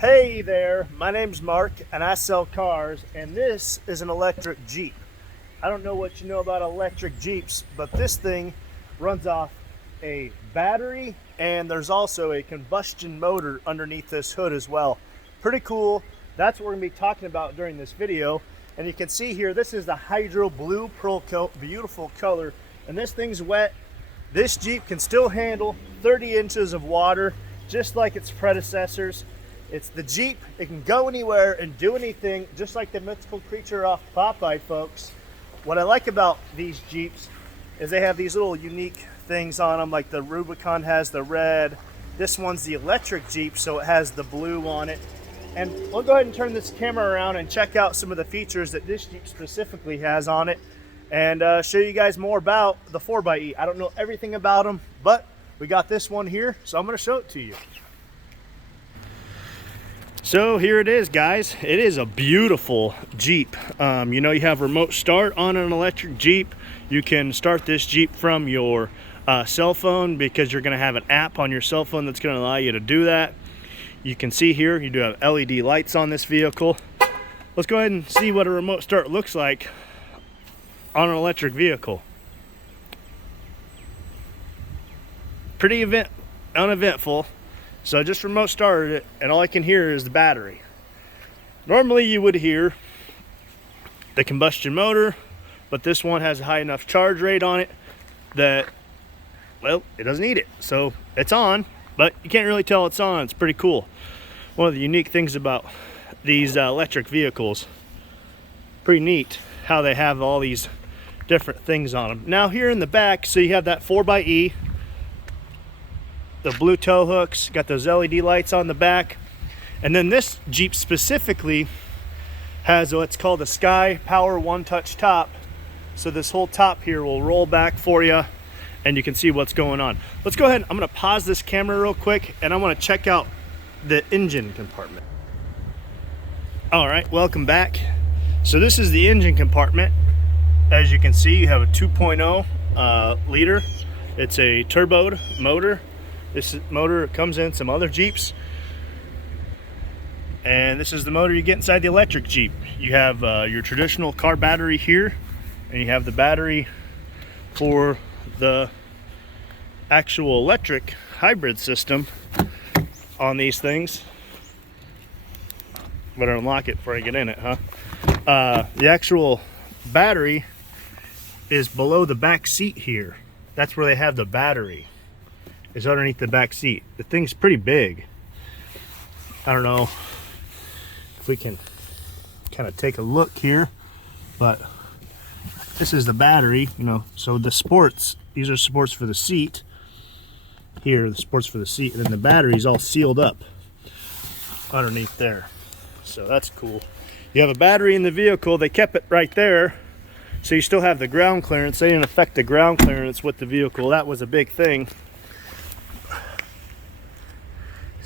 Hey there, my name's Mark and I sell cars, and this is an electric Jeep. I don't know what you know about electric Jeeps, but this thing runs off a battery and there's also a combustion motor underneath this hood as well. Pretty cool. That's what we're going to be talking about during this video. And you can see here, this is the Hydro Blue Pearl Coat, beautiful color, and this thing's wet. This Jeep can still handle 30 inches of water, just like its predecessors. It's the Jeep. It can go anywhere and do anything, just like the mythical creature off Popeye, folks. What I like about these Jeeps is they have these little unique things on them, like the Rubicon has the red. This one's the electric Jeep, so it has the blue on it. And we'll go ahead and turn this camera around and check out some of the features that this Jeep specifically has on it, and show you guys more about the 4xe. I don't know everything about them, but we got this one here, so I'm going to show it to you. So here it is, guys. It is a beautiful Jeep. You know, you have remote start on an electric Jeep. You can start this Jeep from your cell phone, because you're going to have an app on your cell phone that's going to allow you to do that. You can see here, you do have LED lights on this vehicle. Let's go ahead and see what a remote start looks like on an electric vehicle. Pretty uneventful. So I just remote started it, and all I can hear is the battery. Normally you would hear the combustion motor, but this one has a high enough charge rate on it that, well, it doesn't need it. So it's on, but you can't really tell it's on. It's pretty cool. One of the unique things about these electric vehicles, pretty neat how they have all these different things on them. Now here in the back, so you have that 4xe, the blue tow hooks, got those LED lights on the back. And then this Jeep specifically has what's called a Sky Power One Touch top. So this whole top here will roll back for you and you can see what's going on. Let's go ahead, I'm gonna pause this camera real quick and I wanna check out the engine compartment. All right, welcome back. So this is the engine compartment. As you can see, you have a 2.0 liter. It's a turbo motor. This motor comes in some other Jeeps, and this is the motor you get inside the electric Jeep. You have your traditional car battery here, and you have the battery for the actual electric hybrid system on these things. Better unlock it before I get in it, huh? The actual battery is below the back seat here. That's where they have the battery. Is underneath the back seat. The thing's pretty big. I don't know if we can kind of take a look here, but this is the battery, you know. So the sports, these are supports for the seat. Here, the supports for the seat, and then the battery's all sealed up underneath there. So that's cool. You have a battery in the vehicle. They kept it right there, so you still have the ground clearance. They didn't affect the ground clearance with the vehicle. That was a big thing.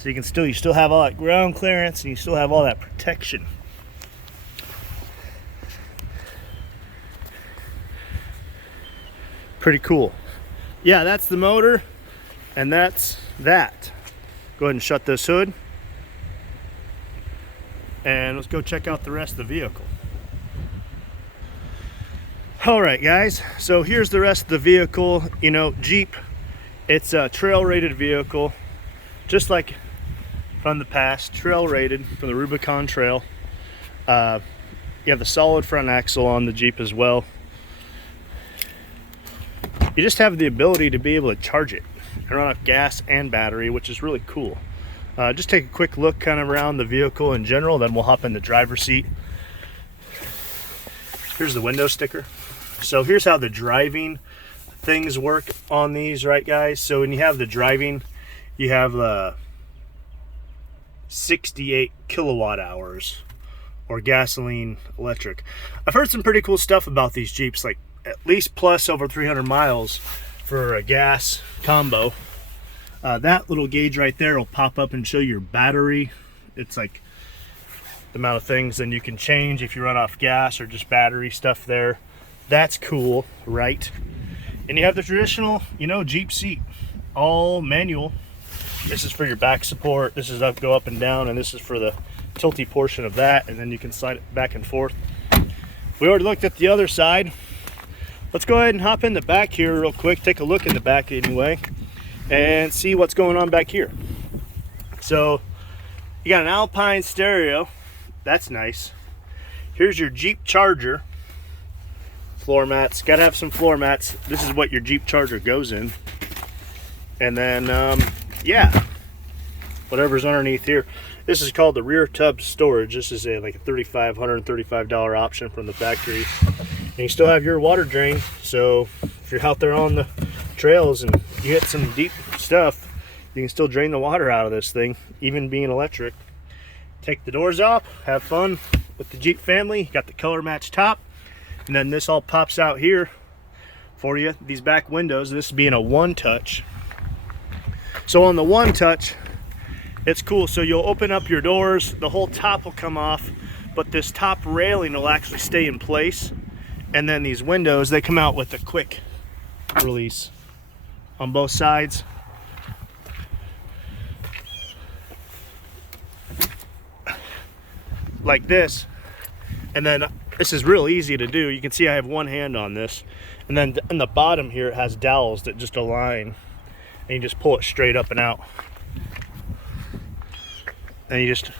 So you still have all that ground clearance, and you still have all that protection. Pretty cool. Yeah, that's the motor, and that's that. Go ahead and shut this hood, and let's go check out the rest of the vehicle. All right, guys, so here's the rest of the vehicle. You know, Jeep, it's a trail rated vehicle, just like from the past, trail rated from the Rubicon Trail. You have the solid front axle on the Jeep as well. You just have the ability to be able to charge it and run off gas and battery, which is really cool. Just take a quick look kind of around the vehicle in general, then we'll hop in the driver's seat. Here's the window sticker. So here's how the driving things work on these, right, guys? So when you have the driving, you have 68 kilowatt hours, or gasoline electric. I've heard some pretty cool stuff about these Jeeps, like at least plus over 300 miles for a gas combo. That little gauge right there will pop up and show your battery. It's like the amount of things then you can change if you run off gas or just battery stuff there. That's cool, right? And you have the traditional, you know, Jeep seat, all manual. This is for your back support. This is go up and down, and this is for the tilty portion of that, and then you can slide it back and forth. We already looked at the other side. Let's go ahead and hop in the back here real quick, take a look in the back anyway, and see what's going on back here. So you got an Alpine stereo, that's nice. Here's your Jeep charger. Floor mats, gotta have some floor mats. This is what your Jeep charger goes in. And then yeah, whatever's underneath here. This is called the rear tub storage. This is like a $3,535 option from the factory. And you still have your water drain, so if you're out there on the trails and you hit some deep stuff, you can still drain the water out of this thing, even being electric. Take the doors off, have fun with the Jeep family. You got the color match top, and then this all pops out here for you, these back windows, this being a one touch. So on the one touch, it's cool. So you'll open up your doors, the whole top will come off, but this top railing will actually stay in place. And then these windows, they come out with a quick release on both sides. Like this. And then this is real easy to do. You can see I have one hand on this. And then in the bottom here, it has dowels that just align. And you just pull it straight up and out. And you just...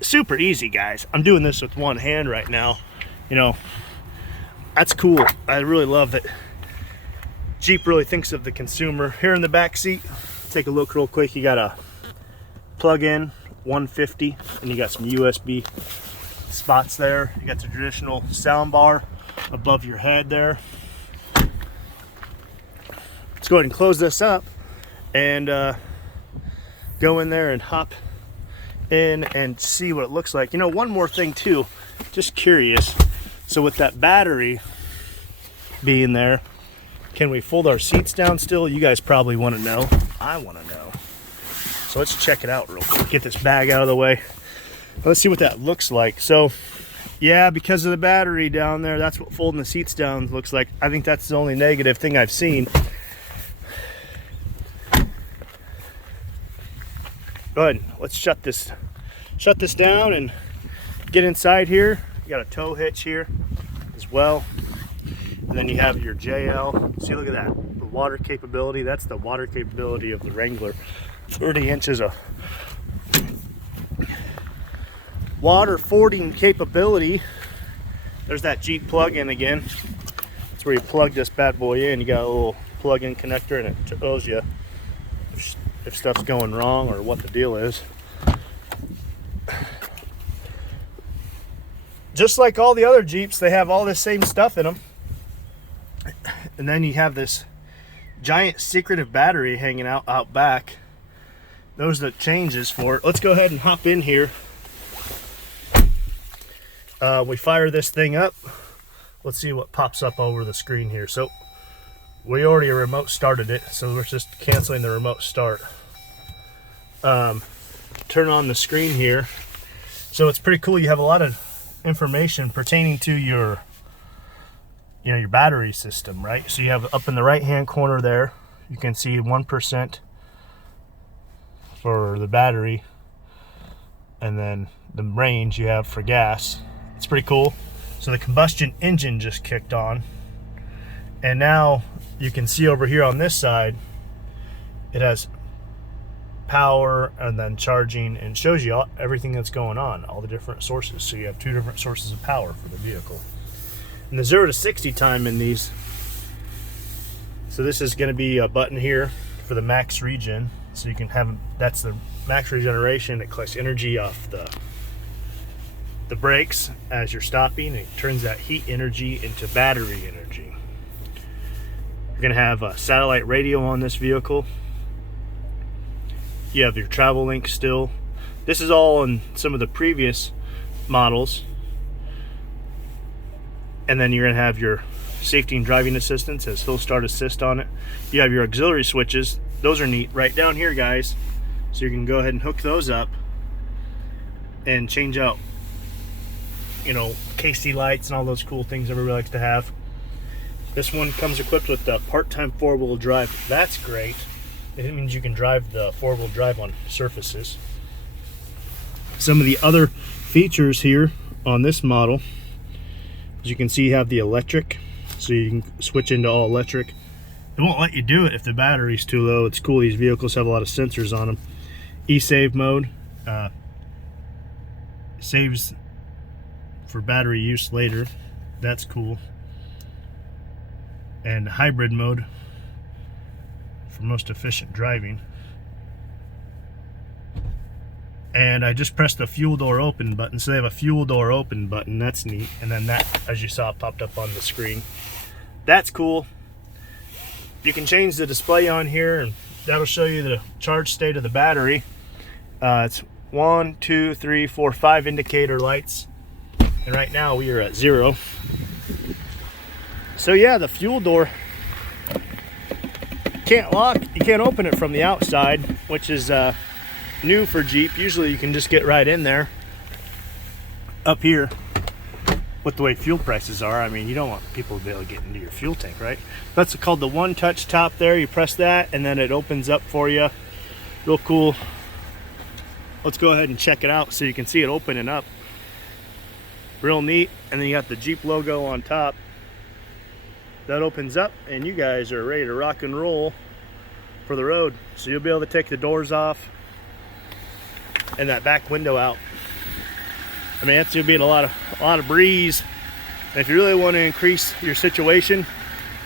super easy, guys. I'm doing this with one hand right now. You know, that's cool. I really love that Jeep really thinks of the consumer. Here in the back seat, take a look real quick. You got a plug-in 150, and you got some USB spots there. You got the traditional sound bar above your head there. Let's go ahead and close this up and go in there and hop in and see what it looks like. You know, one more thing too, just curious. So with that battery being there, can we fold our seats down still? You guys probably want to know. I want to know. So let's check it out real quick. Get this bag out of the way. Let's see what that looks like. So yeah, because of the battery down there, that's what folding the seats down looks like. I think that's the only negative thing I've seen. Go ahead, let's shut this down and get inside here. You got a tow hitch here as well. And then you have your JL. See, look at that, the water capability. That's the water capability of the Wrangler. 30 inches of water fording capability. There's that Jeep plug-in again. That's where you plug this bad boy in. You got a little plug-in connector, and it tells you if stuff's going wrong or what the deal is. Just like all the other Jeeps, they have all this same stuff in them. And then you have this giant secretive battery hanging out back. Those are the changes for it. Let's go ahead and hop in here. We fire this thing up. Let's see what pops up over the screen here. So we already remote started it, so we're just canceling the remote start. Turn on the screen here. So it's pretty cool. You have a lot of information pertaining to your battery system, right? So you have up in the right hand corner there, you can see 1% for the battery, and then the range you have for gas. It's pretty cool. So the combustion engine just kicked on, and now you can see over here on this side it has power and then charging, and shows you everything that's going on, all the different sources. So you have two different sources of power for the vehicle. And the 0 to 60 time in these, so this is going to be a button here for the max regen. So you can have, that's the max regeneration. It collects energy off the brakes as you're stopping, and it turns that heat energy into battery energy. You're going to have a satellite radio on this vehicle. You have your travel link still. This is all in some of the previous models. And then you're going to have your safety and driving assistance, as hill start assist on it. You have your auxiliary switches. Those are neat right down here, guys. So you can go ahead and hook those up and change out, you know, KC lights and all those cool things everybody likes to have. This one comes equipped with the part-time four-wheel drive. That's great. It means you can drive the four-wheel drive on surfaces. Some of the other features here on this model, as you can see, you have the electric, so you can switch into all electric. It won't let you do it if the battery's too low. It's cool, these vehicles have a lot of sensors on them. E-save mode, saves for battery use later. That's cool. And hybrid mode for most efficient driving. And I just pressed the fuel door open button, so they have a fuel door open button. That's neat. And then that, as you saw, popped up on the screen. That's cool. You can change the display on here, and that'll show you the charge state of the battery. It's 1, 2, 3, 4, 5 indicator lights, and right now we are at 0. So yeah, the fuel door can't lock. You can't open it from the outside, which is new for Jeep. Usually you can just get right in there. Up here, with the way fuel prices are, I mean, you don't want people to be able to get into your fuel tank, right? That's called the one touch top there. You press that and then it opens up for you. Real cool. Let's go ahead and check it out so you can see it opening up. Real neat. And then you got the Jeep logo on top. That opens up and you guys are ready to rock and roll for the road. So you'll be able to take the doors off and that back window out. I mean, that's gonna be a lot of breeze. And if you really want to increase your situation,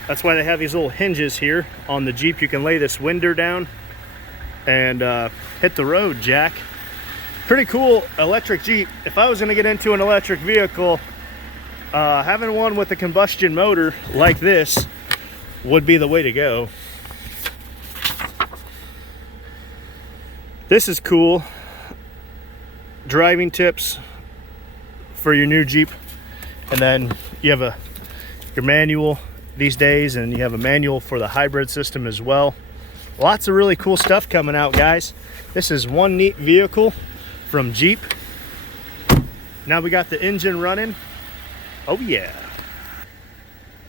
that's why they have these little hinges here on the Jeep. You can lay this window down and hit the road, Jack. Pretty cool electric Jeep. If I was gonna get into an electric vehicle, having one with a combustion motor like this would be the way to go. This is cool. Driving tips for your new Jeep, and then you have your manual these days, and you have a manual for the hybrid system as well. Lots of really cool stuff coming out, guys. This is one neat vehicle from Jeep. Now we got the engine running. Oh yeah.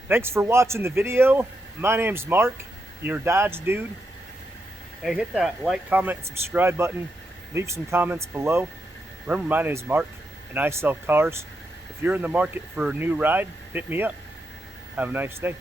Thanks for watching the video. My name's Mark, your Dodge dude. Hey, hit that like, comment, and subscribe button. Leave some comments below. Remember, my name is Mark and I sell cars. If you're in the market for a new ride, hit me up. Have a nice day.